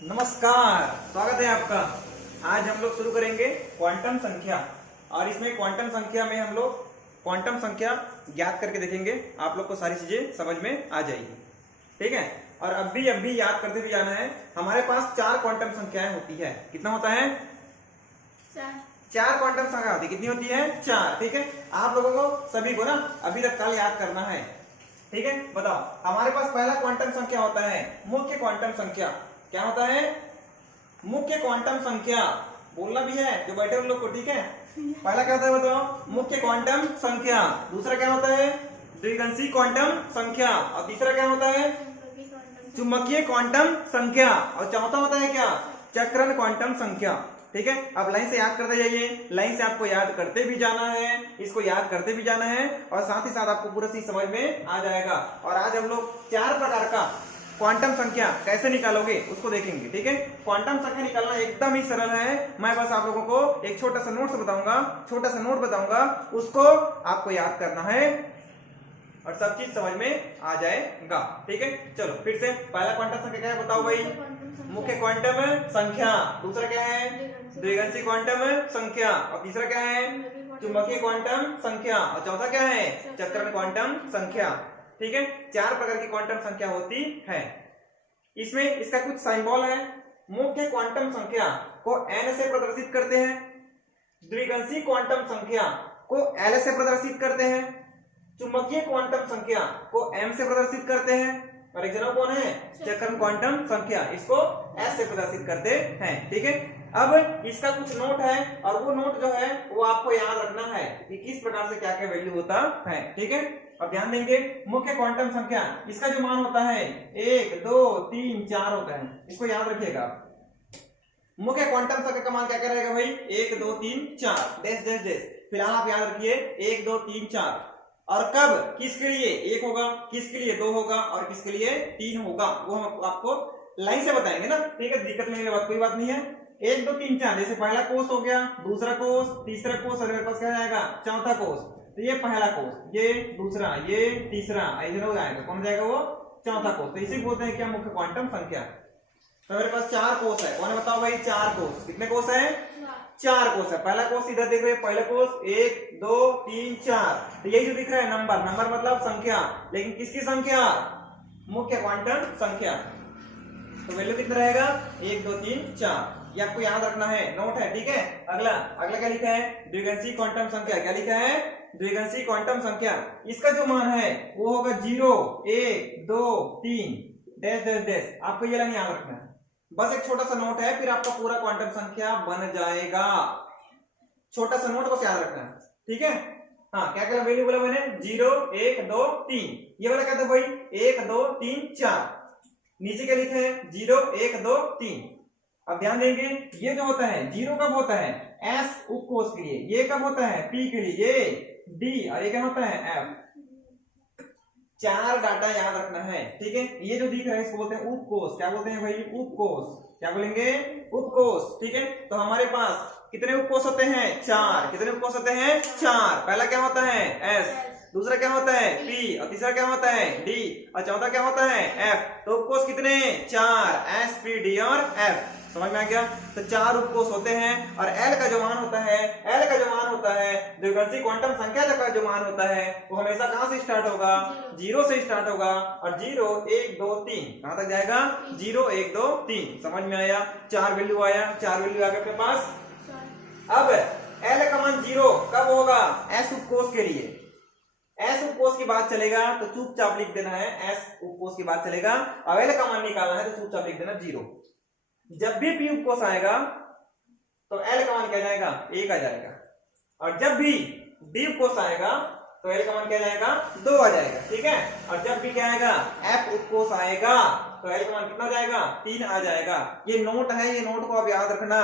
नमस्कार, स्वागत है आपका। आज हम लोग शुरू करेंगे क्वांटम संख्या और इसमें क्वांटम संख्या में हम लोग क्वांटम संख्या ज्ञात करके देखेंगे। आप लोग को सारी चीजें समझ में आ जाएगी, ठीक है। और अब भी याद करते हुए जाना है। हमारे पास 4 क्वांटम संख्याएं होती है। कितना होता है? 4 क्वांटम संख्या होती है। कितनी होती है? 4, ठीक है। आप लोगों को सभी को ना अभी तक कल याद करना है, ठीक है। बताओ, हमारे पास पहला क्वांटम संख्या होता है मुख्य क्वांटम संख्या। क्या होता है? मुख्य क्वांटम संख्या। बोलना भी है जो बैठे उन लोग को, ठीक है। पहला क्या होता है बताओ? मुख्य क्वांटम संख्या। दूसरा क्या होता है? द्विगंशी क्वांटम संख्या। और तीसरा क्या होता है? चुंबकीय क्वांटम संख्या। और चौथा होता है क्या? चक्रण क्वांटम संख्या, ठीक है। अब लाइन से याद करते जाइए। लाइन से आपको याद करते भी जाना है, इसको याद करते भी जाना है और साथ ही साथ आपको पूरा चीज समझ में आ जाएगा। और आज हम लोग 4 प्रकार का क्वांटम संख्या कैसे निकालोगे उसको देखेंगे, ठीक है। क्वांटम संख्या निकालना एकदम ही सरल है। मैं बस आप लोगों को एक छोटा सा नोट बताऊंगा, उसको आपको याद करना है और सब चीज समझ में आ जाएगा, ठीक है। चलो फिर से, पहला क्वांटम संख्या क्या है बताओ भाई? मुख्य क्वांटम संख्या। दूसरा क्या है? द्विगंशी क्वांटम संख्या। और तीसरा क्या है? चुंबकीय क्वांटम संख्या। और चौथा क्या है? चक्रण क्वांटम संख्या, ठीक है। 4 प्रकार की क्वांटम संख्या होती है। इसमें इसका कुछ सिंबल है। मुख्य क्वांटम संख्या को n से प्रदर्शित करते हैं, द्विगंशी क्वांटम संख्या को l से प्रदर्शित करते हैं, चुंबकीय क्वांटम संख्या को m से प्रदर्शित करते हैं और एक जना कौन है? चक्रण क्वांटम संख्या, इसको s से प्रदर्शित करते हैं, ठीक है। अब इसका कुछ नोट है और वो नोट जो है वो आपको याद रखना है कि किस प्रकार से क्या क्या वैल्यू होता है, ठीक है। अब ध्यान देंगे, मुख्य क्वांटम संख्या इसका जो मान होता है 1, 2, 3, 4 होता है। इसको याद रखिएगा। मुख्य क्वांटम संख्या का मान क्या क्या रहेगा भाई? 1, 2, 3, 4 डैश डैश डैश। फिलहाल आप याद रखिए 1, 2, 3, 4। और कब किसके लिए 1 होगा, किसके लिए 2 होगा और किसके लिए 3 होगा वो हम आपको लाइन से बताएंगे ना, ठीक है। दिक्कत नहीं है, कोई बात नहीं है। 1, 2, 3, 4 जैसे पहला कोष हो गया, दूसरा कोष, तीसरा कोष और मेरे पास क्या जाएगा? चौथा कोष। तो ये पहला कोष, ये दूसरा, ये तीसरा, ऐसे हो जाएगा। कौन जाएगा? वो चौथा कोष। तो इसी बोलते हैं क्या? मुख्य क्वांटम संख्या। तो मेरे पास 4 कोष है। कौन है बताओ भाई? 4 कोष। कितने कोष है? 4 कोष है। पहला कोष इधर देख रहे हैं, पहला कोष 1, 2, 3, 4। तो यही जो दिख रहा है नंबर मतलब संख्या, लेकिन किसकी संख्या? मुख्य क्वांटम संख्या। तो वैल्यू कितना रहेगा? 1, 2, 3, 4। ये आपको याद रखना है, नोट है, ठीक है। अगला क्या लिखा है? द्विगंशी क्वांटम संख्या। क्या लिखा है? द्विगंशी क्वांटम संख्या। इसका जो मान है वो होगा 0, 1, 2, 3 डैश डैश डैश। आपको ये लाइन याद रखना है। बस एक छोटा सा नोट है, फिर आपका पूरा क्वांटम संख्या बन जाएगा। छोटा सा नोट बस याद रखना है, ठीक है। हाँ, क्या क्या वैल्यू बोला मैंने? 0, 1, 2, 3। ये वाला क्या था भाई? 1, 2, 3, 4। नीचे क्या लिखा है? 0, 1, 2, 3। अब ध्यान देंगे, ये जो होता है 0 कब होता है? S उपकोष के लिए। ये कब होता है? P के लिए। ये D और ये क्या होता है? F। 4 डाटा याद रखना है, ठीक है। ये जो दिख रहा है इसको बोलते हैं उपकोष। क्या बोलते हैं भाई? उपकोष। क्या बोलेंगे? उपकोष, ठीक है। तो हमारे पास कितने उपकोष होते हैं? 4। कितने उपकोष होते हैं? 4। पहला क्या होता है? S, दूसरा क्या होता है? P और तीसरा क्या होता है? D और चौथा क्या होता है? F। तो उपकोष कितने? 4, S, P, D और F। समझ में आ गया? तो 4 उपकोष होते हैं। और L का जो मान होता है, द्विगंशी क्वांटम संख्या का जो मान होता है वो हमेशा कहां से स्टार्ट होगा? 0 से स्टार्ट होगा। और 0, 1, 2, 3 कहां तक जाएगा? 0, 1, 2, 3। समझ में आया? 4 वैल्यू आया, 4 वैल्यू आ गया अपने पास। अब L का मान 0 कब होगा? S उपकोष के लिए। S उपकोष की बात चलेगा तो चुपचाप लिख देना है, S उपकोष की बात चलेगा। अब L का मान निकालना है तो चुपचाप लिख देना 0। जब भी P उपकोष आएगा तो L का मान क्या जाएगा? 1 आ जाएगा। और जब भी D उपकोष आएगा तो L का मान क्या जाएगा? 2 आ जाएगा, ठीक है। और जब भी क्या आएगा? F उपकोष आएगा तो L का मान कितना जाएगा? 3 आ जाएगा। ये नोट है, ये नोट को आप याद रखना।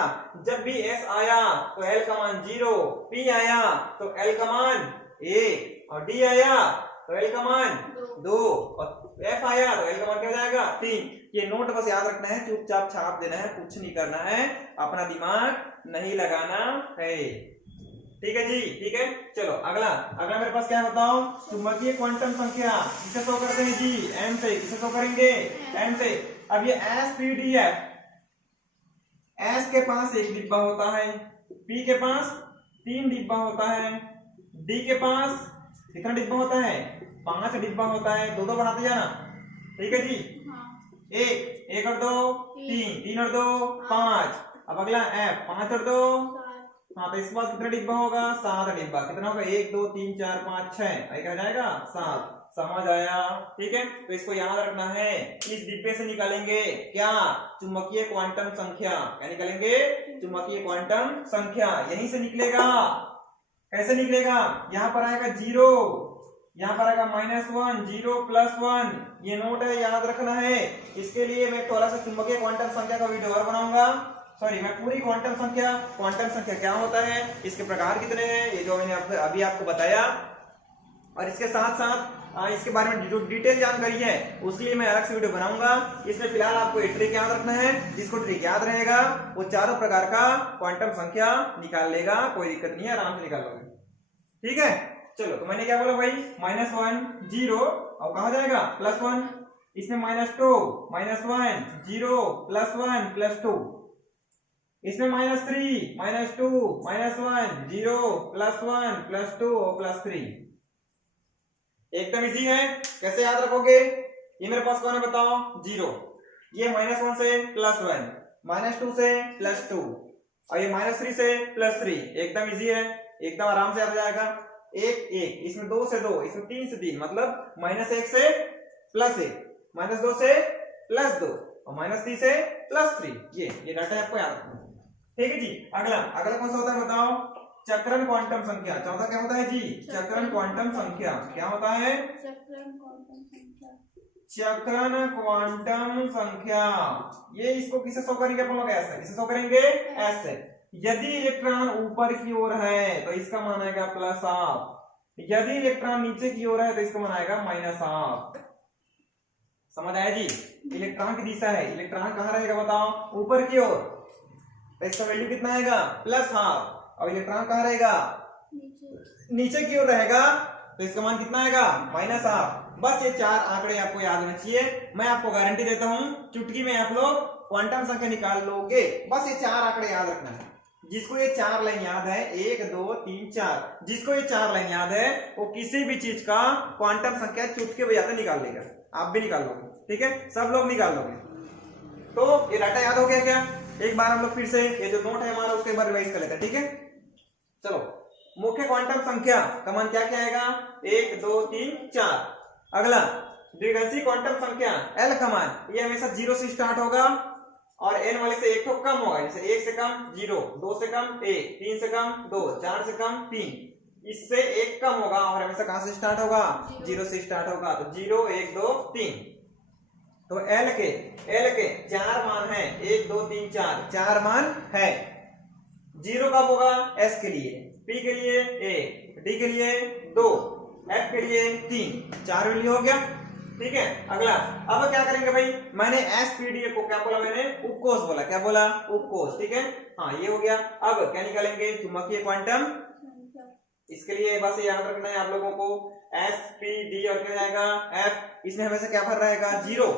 जब भी S आया तो L का मान 0, P आया तो L का मान 1 और D आया तो L का मान 2 और F आया तो L का मान क्या जाएगा? 3। ये नोट बस याद रखना है, चुपचाप छाप देना है, कुछ नहीं करना है, अपना दिमाग नहीं लगाना है, ठीक है जी, ठीक है। चलो अगला मेरे पास क्या बताओ? चुंबकीय क्वांटम संख्या। किसे शो करते हैं जी? M से। किसे शो करेंगे? M से। अब ये S P D F S के पास एक डिब्बा होता है, पी के पास 3 डिब्बा होता है, डी के पास कितना डिब्बा होता है 5 डिब्बा होता है। दो दो बढ़ाते जाना, ठीक है जी। एक और 2 3, 3 और 2 5। अब अगला एफ 5 और 2, हाँ तो इसके पास कितना डिब्बा होगा 7 डिब्बा। कितना होगा 1 2 3 4 5 6, क्या जाएगा 7। समझ आया, ठीक है। तो इसको याद रखना है, इस डिब्बे से निकालेंगे क्या चुंबकीय क्वांटम संख्या। क्या निकालेंगे चुंबकीय क्वांटम संख्या, यहीं से निकलेगा। कैसे निकलेगा, यहाँ पर आएगा 0, यहाँ पर आएगा -1, 0 +1, ये नोट है, याद रखना है। इसके लिए मैं थोड़ा सा चुंबकीय क्वांटम संख्या का वीडियो और बनाऊंगा। सॉरी, मैं पूरी क्वांटम संख्या क्या होता है, इसके प्रकार कितने हैं, ये जो मैंने अभी आपको बताया। और इसके साथ साथ इसके बारे में जो डिटेल जानकारी है उसके लिए मैं अलग से वीडियो बनाऊंगा। इसमें फिलहाल आपको एक ट्रिक याद रखना है, जिसको ट्रिक याद रहेगा वो चारों प्रकार का क्वांटम संख्या निकाल लेगा, कोई दिक्कत नहीं है, आराम से निकाल लोगे। ठीक है, चलो। तो मैंने क्या बोला भाई, -1 0, अब कहा जाएगा +1, इसमें -2 -1 0 +1 +2, इसमें -3 -2 -1 0 +1 +2 और +3। एकदम इजी है, कैसे याद रखोगे। ये मेरे पास कौन है बताओ, 0, ये -1 से +1, -2 से +2 और ये -3 से +3। एकदम इजी है, एकदम आराम से याद हो जाएगा। 1 1, इसमें 2 से 2, इसमें 3 से 3, मतलब -1 से +1, -2 से +2 और -3 से +3। ये डाटा आपको याद रखना, ठीक है जी। अगला कौन सा होता है बताओ, चक्रण क्वांटम संख्या। चौथा क्या होता है जी, चक्रण क्वांटम संख्या। क्या होता है, चक्रण क्वांटम संख्या। ये इसको किसे शो करेंगे अपन लोग, ऐसे किसे शो करेंगे, ऐसे। यदि इलेक्ट्रॉन ऊपर की ओर है तो इसका मान आएगा +1, यदि इलेक्ट्रॉन नीचे की ओर है तो इसका मान आएगा -1। समझ आया जी। इलेक्ट्रॉन की दिशा है, इलेक्ट्रॉन कहाँ रहेगा बताओ, ऊपर की ओर, तो इसका वैल्यू कितना आएगा +1। और इलेक्ट्रॉन कहाँ रहेगा, नीचे की ओर रहेगा, तो इसका मान कितना आएगा -1। बस ये 4 आंकड़े आपको याद होने चाहिए। मैं आपको गारंटी देता हूं चुटकी में आप लोग क्वांटम संख्या निकाल लोगे। बस ये 4 आंकड़े याद रखना है। जिसको ये 4 लाइन याद है, 1 2 3 4, जिसको ये 4 लाइन याद है वो किसी भी चीज का क्वांटम संख्या चुटकी बजाते निकाल लेगा। आप भी निकाल लोगे, ठीक है, सब लोग निकाल लोगे। तो ये डाटा याद हो गया क्या, एक बार हम लोग फिर से ये जो नोट है हमारा उसके एक बार रिवाइज कर लेते हैं, ठीक है। चलो, मुख्य क्वांटम संख्या का मान क्या क्या आएगा, 1 2 3 4। अगला द्विघाषी क्वांटम संख्या L का मान, ये हमेशा 0 से स्टार्ट होगा और n वाले से एक तो कम होगा, जैसे 1 से कम 0, 2 से कम 1, 3 से कम 2, 4 से कम 3, इससे एक कम होगा और हमेशा कहां से स्टार्ट होगा, 0 से स्टार्ट होगा। तो 0 1 2 3। तो L के 4 मान है, 1 2 3 4 मान है। 0 कब होगा, S के लिए, P के लिए 1, D के लिए 2, F के लिए 3, 4 वैल्यू हो गया, ठीक है। अगला अब क्या करेंगे भाई, मैंने SPDF को क्या बोला, मैंने उपकोष बोला, क्या बोला, उपकोष, ठीक है। हाँ, ये हो गया। अब क्या निकालेंगे, चुंबकीय क्वांटम। इसके लिए बस याद रखना है आप लोगों को, SPD और क्या जाएगा F। इसमें हमेशा क्या भर रहेगा, 0,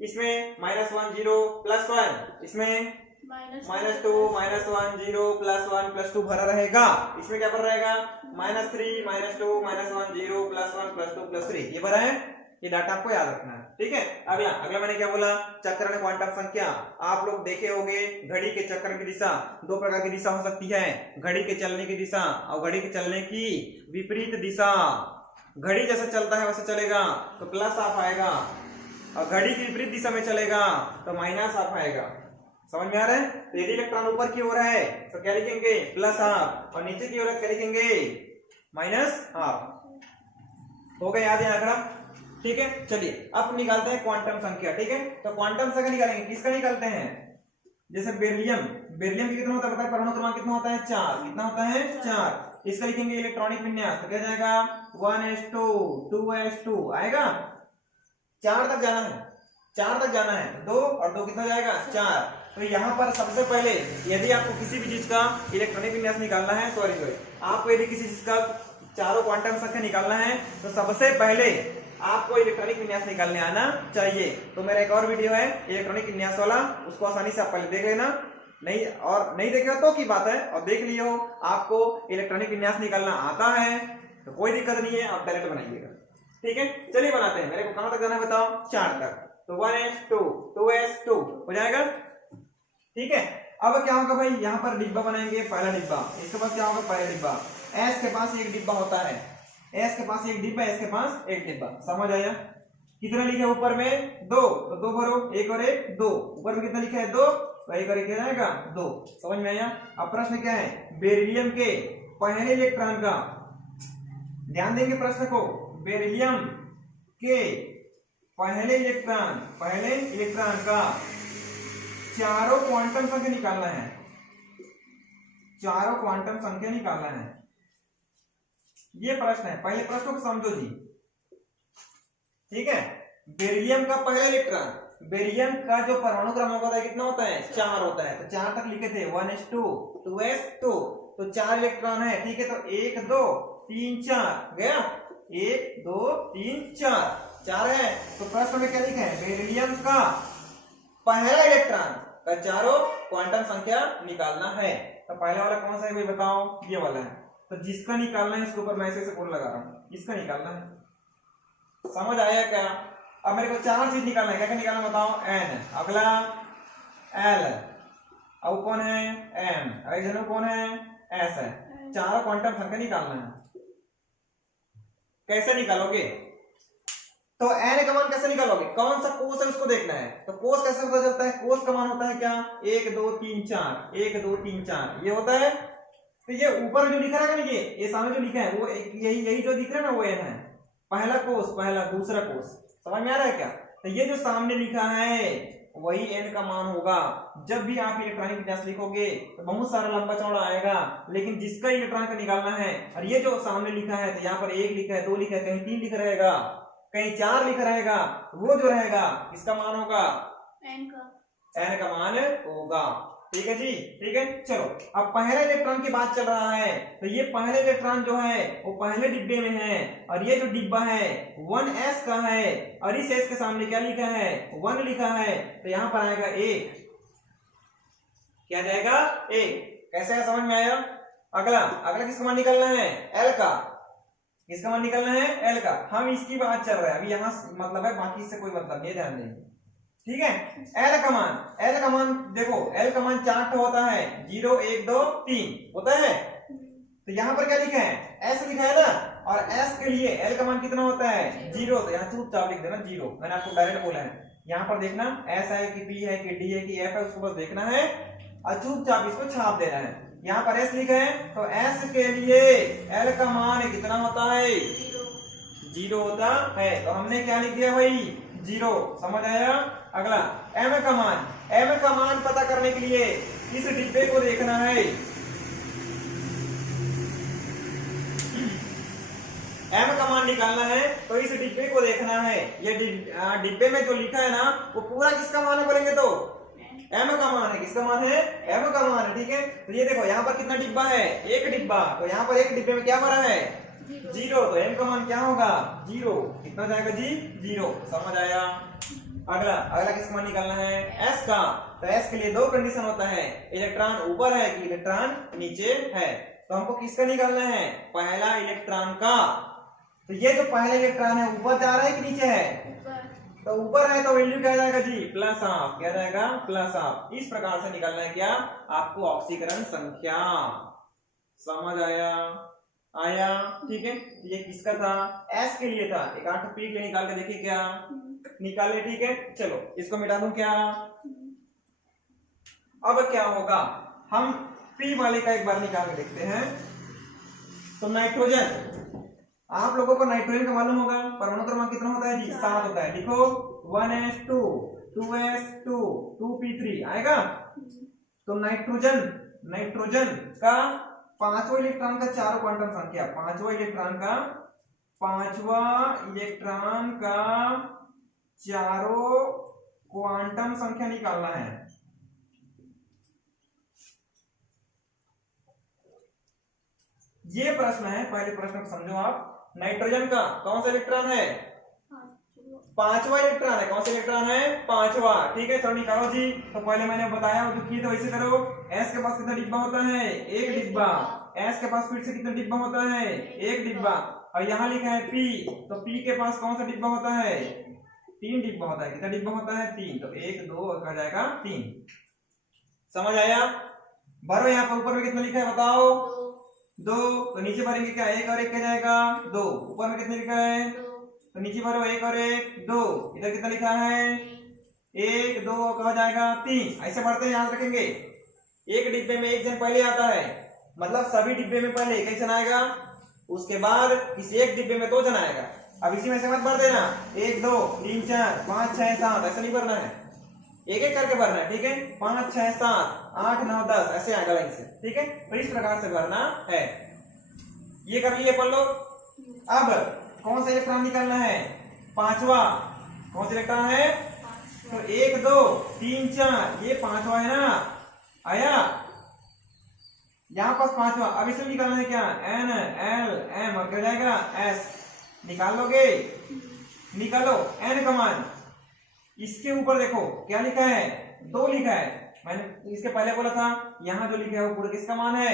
इसमें -1 0 +1, इसमें -2 -1 0 +1 +2 भरा रहेगा। इसमें क्या भरा रहेगा, -3 -2 -1 0 +1 +2 +3, ये भरा है। ये डाटा आपको याद रखना है, ठीक है। अगला मैंने क्या बोला, चक्रण क्वांटम संख्या। आप लोग देखे होंगे घड़ी के चक्र की दिशा 2 प्रकार की दिशा हो सकती है, घड़ी के चलने की दिशा और घड़ी के चलने की विपरीत दिशा। घड़ी जैसे चलता है वैसे चलेगा तो प्लस हाफ आएगा, और घड़ी की विपरीत दिशा में चलेगा तो माइनस हाफ आएगा। समझ में आ रहा है। तो यदि इलेक्ट्रॉन ऊपर की ओर है तो क्या लिखेंगे, +हाफ, और नीचे की ओर क्या लिखेंगे, -हाफ। हो गया याद है आंकड़ा, ठीक है। चलिए अब निकालते हैं क्वांटम संख्या, ठीक है। तो क्वांटम संख्या निकालेंगे, किसका निकालते हैं, जैसे बेरिलियम की कितना होता है पता है, परमाणु क्रमांक कितना होता है, 4, कितना होता है 4। इसका लिखेंगे इलेक्ट्रॉनिक विन्यास, तो क्या जाएगा 1s2 2s2 आएगा। 4 तक जाना है, 4 तक जाना है, 2 और 2 कितना जाएगा 4। तो यहाँ पर सबसे पहले यदि आपको किसी भी चीज का इलेक्ट्रॉनिक विन्यास निकालना है, सॉरी आपको यदि किसी चीज का चारों क्वांटम संख्या निकालना है तो सबसे पहले आपको इलेक्ट्रॉनिक विन्यास निकालने आना चाहिए। तो मेरा एक और वीडियो है इलेक्ट्रॉनिक विन्यास वाला, उसको आसानी से आप पहले देख लेना, नहीं और नहीं देखे हो तो की बात है, और देख लिए हो, आपको इलेक्ट्रॉनिक विन्यास निकालना आता है तो कोई दिक्कत नहीं है, आप डायरेक्ट बनाइएगा। ठीक है, चलिए बनाते हैं। मेरे को कहां तक जाना है बताओ? 4 तक। तो 1s2 2s2 हो जाएगा। ठीक है, अब क्या होगा भाई, यहाँ पर डिब्बा बनाएंगे, पहला डिब्बा, इसके बाद क्या होगा, पहला डिब्बा, एस के पास एक डिब्बा होता है, एस के पास एक डिब्बा, एस के पास एक डिब्बा, समझ आया? कितना लिखे ऊपर में? 2, तो 2 भरो, 1 और 1 2, ऊपर में कितना लिखा है? 2, तो 1 और 1 क्या जाएगा? 2, समझ में आया? अब प्रश्न क्या है, बेरिलियम के पहले इलेक्ट्रॉन का, ध्यान देंगे प्रश्न को, बेरिलियम के पहले इलेक्ट्रॉन का चारों क्वांटम संख्या निकालना है, चारों क्वांटम संख्या निकालना है, ये प्रश्न है। पहले प्रश्न को समझो जी। ठीक है, बेरिलियम का पहला इलेक्ट्रॉन, बेरिलियम का जो परमाणु क्रमांक होता है कितना होता है? 4 होता है, तो 4 तक लिखे थे, 1s2 2s2, तो 4 इलेक्ट्रॉन है। ठीक है, तो 1 2 3 4 गया, 1 2 3 4 है। तो प्रश्न में क्या लिखा है, बेरिलियम का पहला इलेक्ट्रॉन का चारों क्वांटम संख्या निकालना है। तो पहला वाला कौन सा है भाई बताओ? ये वाला है। तो जिसका निकालना है इसके ऊपर मैं ऐसे कोड लगा रहा हूं, इसका निकालना है, समझ आया क्या? अब मेरे को 4 चीज निकालना है, क्या क्या निकालना बताओ? n, अगला l, अब कौन है? m, अगले कौन है? s है। चारों क्वांटम संख्या निकालना है। कैसे निकालोगे? तो n का मान कैसे निकालोगे? कौन सा कोस है उसको देखना है। तो कोस कैसे पता चलता है? कोस का मान होता है क्या? 1 2 3 4, 1 2 3 4 ये होता है। तो ये ऊपर जो लिखा है ना, ये सामने जो लिखा है वो यही जो दिख रहा है ना, वो n है। पहला कोस, पहला, दूसरा कोस, समझ में आ रहा है क्या? तो ये जो सामने लिखा है वही n का मान होगा। जब भी आप इलेक्ट्रॉनिक विन्यास लिखोगे तो बहुत सारा लंबा चौड़ा आएगा, लेकिन जिसका इलेक्ट्रॉन का निकालना है, और ये जो सामने लिखा है, तो यहाँ पर 1 लिखा है, 2 लिखा है, कहीं 3 लिखा रहेगा, कहीं 4 लिखा रहेगा, वो जो रहेगा इसका मान होगा, n का मान होगा। ठीक है जी, ठीक है। चलो, अब पहले इलेक्ट्रॉन की बात चल रहा है, तो ये पहले इलेक्ट्रॉन जो है वो पहले डिब्बे में है, और ये जो डिब्बा है 1s का है, और इस s के सामने क्या लिखा है? 1 लिखा है, तो यहां पर आएगा 1, क्या जाएगा? 1। कैसे है, समझ में आया? अगला किसका मान निकलना है? l का। किसका मान निकलना है? l का। हम इसकी बात चल रहा है अभी, यहां मतलब है, बाकी इससे कोई मतलब नहीं, ध्यान देंगे। ठीक है, l का मान देखो, l का मान 4 होता है, 0 1 2 3 होता है। तो यहाँ पर क्या लिखा है? s लिखा है ना, और s के लिए l का मान कितना होता है? 0। तो यहाँ चुपचाप लिख देना 0, मैंने आपको डायरेक्ट बोला है। यहाँ पर देखना s है कि p है कि d है कि f है, उसको बस देखना है और चुपचाप इसको छाप देना है। यहाँ पर s लिखा है, तो s के लिए l का मान कितना होता है? 0 होता है। तो हमने क्या लिख दिया भाई? 0, समझ आया? अगला m का मान पता करने के लिए इस डिब्बे को देखना है। m का मान निकालना है तो इस डिब्बे को देखना है। ये डिब्बे में जो लिखा है ना, वो पूरा किसका मान है बोलेंगे तो? m का मान है। किसका मान है? m का मान है। ठीक है, तो ये देखो यहाँ पर कितना डिब्बा है? 1 डिब्बा, तो यहाँ पर एक डिब्बे में क्या भरा है? 0, तो m का मान क्या होगा? 0। कितना जाएगा जी? 0, समझ आया? अगला किसका मान निकालना है? s का। तो s के लिए 2 कंडीशन होता है, इलेक्ट्रॉन ऊपर है कि इलेक्ट्रॉन नीचे है। तो हमको किसका निकालना है? पहला इलेक्ट्रॉन का। तो ये जो पहला इलेक्ट्रॉन है ऊपर जा रहा है कि नीचे है? तो ऊपर है, तो वैल्यू क्या जाएगा जी? +12। क्या जाएगा? +12। इस प्रकार से निकालना है क्या? आपको ऑक्सीकरण संख्या। समझ आया? ठीक है, ये किसका था? s के लिए था। एक 8 p के लिए निकाल के देखिए क्या निकाले। ठीक है, चलो इसको मिटा दूं क्या? अब क्या होगा, हम p वाले का एक बार निकाल के देखते हैं। तो नाइट्रोजन, आप लोगों को नाइट्रोजन का मालूम होगा, परमाणु क्रमांक कितना होता है जी? 7 होता है। लिखो 1s2 2s2 2p3 आएगा। तो नाइट्रोजन का 5वां इलेक्ट्रॉन का चारों क्वांटम संख्या, 5वां इलेक्ट्रॉन का चारों क्वांटम संख्या निकालना है। ये प्रश्न है, पहले प्रश्न को समझो आप। नाइट्रोजन का कौन सा इलेक्ट्रॉन है? पांचवा इलेक्ट्रॉन है। कौन सा इलेक्ट्रॉन है? पांचवा। ठीक है, चलो निकालो जी। तो पहले मैंने बताया वो जो किए थे वैसे करो। एस के पास कितना डिब्बा होता है? एक डिब्बा। एस के पास फिर से कितना डिब्बा होता है? एक डिब्बा। और यहाँ लिखा है पी, तो पी के पास कौन सा डिब्बा होता है? तीन डिब्बा होता है। कितना डिब्बा होता है? तीन। तो एक दो और कहा जाएगा तीन। समझ आया? भरो यहाँ पर ऊपर में कितना लिखा है बताओ? दो। तो नीचे भरेंगे क्या? एक और एक क्या जाएगा? दो। ऊपर में कितने लिखा है? तो नीचे भरो एक और एक दो। इधर कितना लिखा है? एक दो कहा जाएगा तीन। ऐसे बढ़ते हैं, याद रखेंगे। एक डिब्बे में एक जन पहले आता है, मतलब सभी डिब्बे में पहले एक जन आएगा, उसके बाद इस एक डिब्बे में दो जन आएगा। अब इसी में से मत भर देना एक दो तीन चार पाँच छह सात, ऐसा नहीं भरना है, एक एक करके भरना है। ठीक है, 5 6 7 8 9 10 ऐसे आएगा लाइन से। ठीक है, तो इस प्रकार से भरना है। ये कर लिए अपन लोग। अब कौन सा इलेक्ट्रॉन निकालना है? पांचवा। कौन सा इलेक्ट्रॉन है? तो एक दो तीन चार, ये पांचवा है ना, आया यहाँ पास पांचवा। अब इसे निकालना है क्या? एन एल एम और क्या जाएगा? एस। निकाल लोगे? निकालो। एन का मान इसके ऊपर देखो क्या लिखा है? दो लिखा है। मैंने इसके पहले बोला था यहाँ जो लिखा है वो पूरा किसका मान है?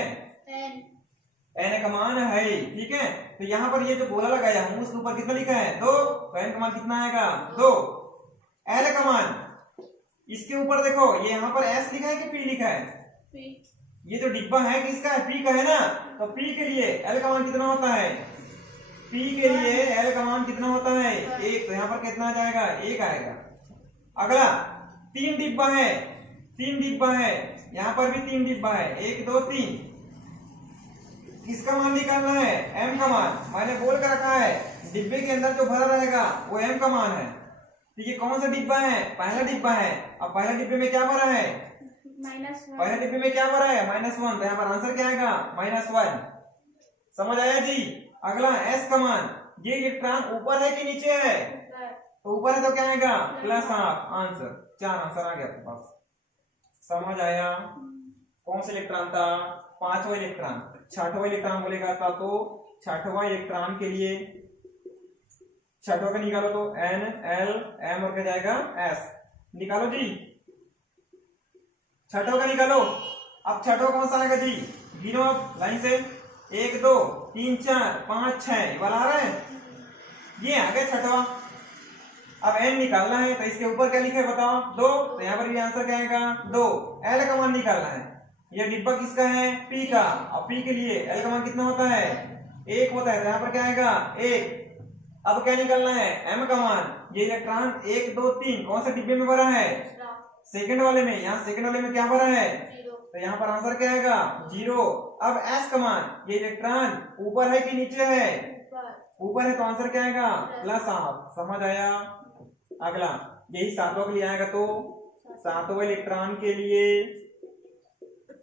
एन का मान है। ठीक है, तो यहाँ पर ये जो गोला लगाया हूं उसके ऊपर कितना लिखा है? दो। तो एन का मान कितना आएगा? दो। एल का मान इसके ऊपर देखो, ये यहाँ पर एस लिखा है कि पी लिखा है? ये जो डिब्बा है किसका है? पी का है ना, तो पी के लिए एल का मान कितना होता है? पी के लिए एल का मान कितना होता है? एक। तो यहाँ पर कितना आ जाएगा? एक आएगा। अगला तीन डिब्बा है, तीन डिब्बा है, यहाँ पर भी तीन डिब्बा है, एक दो तीन। किसका मान निकालना है? एम का मान। मैंने बोल कर रखा है डिब्बे के अंदर जो भरा रहेगा वो एम का मान है। तो ये कौन सा डिब्बा है? पहला डिब्बा है। अब पहले डिब्बे में क्या भरा है? -1। पहले डिब्बे में क्या भरा है? -1। तो यहाँ पर आंसर क्या आएगा? -1। समझ आया जी? अगला एस का मान, ये इलेक्ट्रॉन ऊपर है कि नीचे है? तो ऊपर है तो क्या आएगा? +1। आंसर 4 आंसर आ गया आपके पास। समझ आया? कौन सा इलेक्ट्रॉन था? पांचवा इलेक्ट्रॉन। छठवां इलेक्ट्रॉन बोलेगा था, तो छठवां इलेक्ट्रॉन के लिए छठवां का निकालो तो एन एल एम और क्या जाएगा? एस। निकालो जी, छठवां का निकालो। अब छठवां कौन सा आएगा जी? गिनो अब लाइन से, एक दो तीन चार पाँच छह वाला आ रहा है, ये आ गया छठवां। अब एन निकालना है, तो इसके ऊपर क्या लिखा है बताओ? दो। तो यहाँ पर भी आंसर क्या आएगा? दो। एल का मान निकालना है। ये डिब्बा किसका है? पी का। और पी के लिए एल का मान कितना होता है? एक होता है, तो यहाँ पर क्या आएगा? एक। अब क्या निकालना है? एम का मान। ये इलेक्ट्रॉन एक दो तीन कौन सा डिब्बे में भरा है? सेकंड वाले में। यहाँ सेकंड वाले में क्या भरा है? तो यहाँ पर आंसर क्या आएगा? 0। अब एस का मान, ये इलेक्ट्रॉन ऊपर है कि नीचे है? ऊपर है, तो आंसर क्या आएगा? +8। समझ आया? अगला यही सातवां के लिए आएगा, तो सातवें इलेक्ट्रॉन के लिए,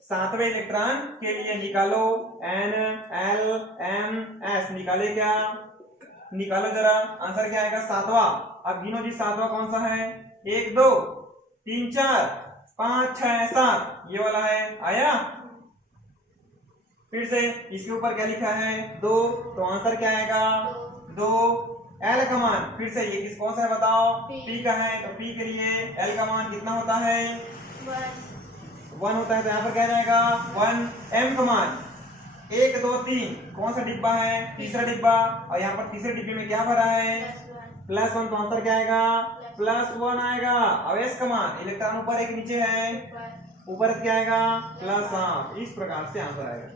सातवें इलेक्ट्रॉन के लिए निकालो एन एल एम एस। निकाले क्या? निकालो जरा, आंसर क्या आएगा? सातवां। अब गिनो जी, सातवां कौन सा है? एक दो तीन चार पाँच छह सात, ये वाला है। आया? फिर से इसके ऊपर क्या लिखा है? 2। तो आंसर क्या आएगा? 2। एल का मान फिर से, ये किस कौन सा है बताओ? पी का है, तो पी के लिए एल का मान कितना होता है? 1 होता है, तो यहाँ पर क्या जाएगा? 1। एम का मान 1 2 3 कौन सा डिब्बा है? तीसरा डिब्बा। और यहाँ पर तीसरे डिब्बे में क्या भरा है? +1। तो आंसर क्या आएगा? +1 आएगा। अब एस का मान, इलेक्ट्रॉन ऊपर है कि नीचे है? ऊपर क्या आएगा? +8। इस प्रकार से आंसर आएगा।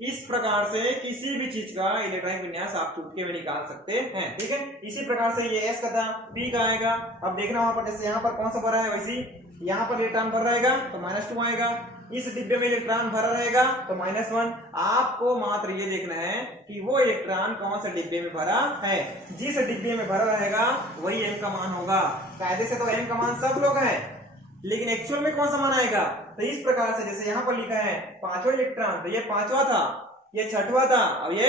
इस प्रकार से किसी भी चीज का इलेक्ट्रॉनिक विन्यास आप चुटकी में निकाल सकते हैं। ठीक है, इसी प्रकार से ये एस का था, पी का आएगा। अब देखना वहां पर, जैसे यहाँ पर कौन सा भरा है वैसी यहाँ पर इलेक्ट्रॉन भर रहेगा तो -2 आएगा। इस डिब्बे में इलेक्ट्रॉन भरा रहेगा तो -1। आपको मात्र ये देखना है कि वो इलेक्ट्रॉन कौन से डिब्बे में भरा है। जिस डिब्बे में भरा रहेगा वही एम का मान होगा। कायदे से तो एम का मान सब लोग है, लेकिन एक्चुअल में कौन सा मान आएगा? तो इस प्रकार से, जैसे यहाँ पर लिखा है पांचवा इलेक्ट्रॉन, तो ये पांचवा था, ये छठवा था और ये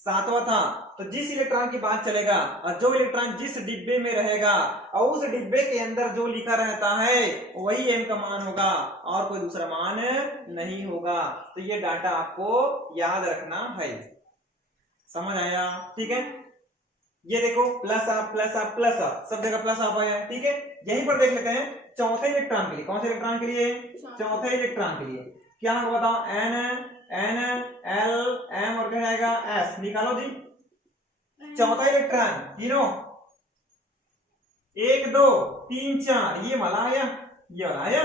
सातवां था। तो जिस इलेक्ट्रॉन की बात चलेगा और जो इलेक्ट्रॉन जिस डिब्बे में रहेगा और उस डिब्बे के अंदर जो लिखा रहता है वही एम का मान होगा और कोई दूसरा मान नहीं होगा। तो ये डाटा आपको याद रखना है। समझ आया? ठीक है। ये देखो प्लस आप प्लस आप प्लस आप, सब जगह प्लस आप आया है, ठीक है। यहीं पर देख लेते हैं चौथे इलेक्ट्रॉन के लिए। कौन से इलेक्ट्रॉन के लिए? चौथे इलेक्ट्रॉन के लिए। क्या होगा बताओ? एन एन एल एम और क्या आएगा? एस। निकालो जी चौथा इलेक्ट्रॉन तीनों, 1 2 3 4, ये वाला आया, ये वाला आया।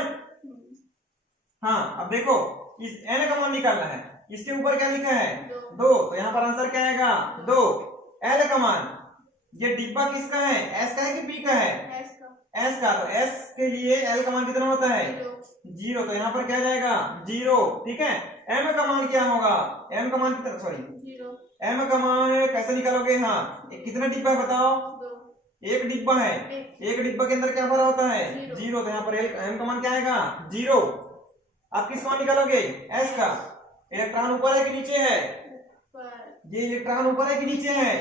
हाँ अब देखो इस एन का मान निकालना है, इसके ऊपर क्या लिखा है? 2, तो यहाँ पर आंसर क्या आएगा? 2। एल का मान, ये डिब्बा किसका है? एस का है कि पी का है? एस का। तो एस के लिए एल का मान कितना होता है? 0, तो यहाँ पर क्या जाएगा? 0, ठीक है। एम का मान क्या होगा? एम का मान कितना, सॉरी एम का मान कैसे निकालोगे? हाँ कितना डिब्बा है बताओ? 1 डिब्बा है, 1 डिब्बा के अंदर क्या भरा होता है? 0, तो यहाँ पर एम का मान क्या आएगा? 0। आप किस मान निकालोगे? एस का। इलेक्ट्रॉन ऊपर है कि नीचे है? ये इलेक्ट्रॉन ऊपर है कि नीचे है?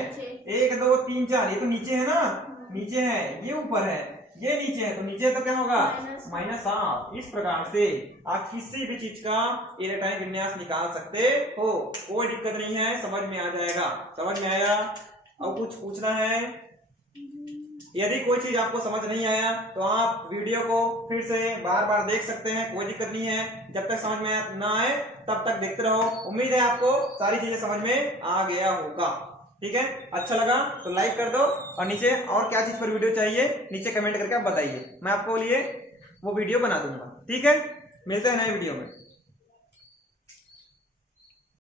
1 2 3 4, ये तो नीचे है ना, नीचे है, ये ऊपर है, ये नीचे है, तो नीचे तो क्या होगा? -8। इस प्रकार से आप किसी भी चीज का इलेक्ट्रॉनिक विन्यास निकाल सकते हो, कोई दिक्कत नहीं है, समझ में आ जाएगा। समझ में आया? अब कुछ पूछना है? यदि कोई चीज आपको समझ नहीं आया तो आप वीडियो को फिर से बार बार देख सकते हैं, कोई दिक्कत नहीं है। जब तक समझ में ना आए तब तक देखते रहो। उम्मीद है आपको सारी चीजें समझ में आ गया होगा, ठीक है। अच्छा लगा तो लाइक कर दो, और नीचे और क्या चीज पर वीडियो चाहिए नीचे कमेंट करके आप बताइए, मैं आपको लिए वो वीडियो बना दूंगा, ठीक है। मिलते हैं नए वीडियो में।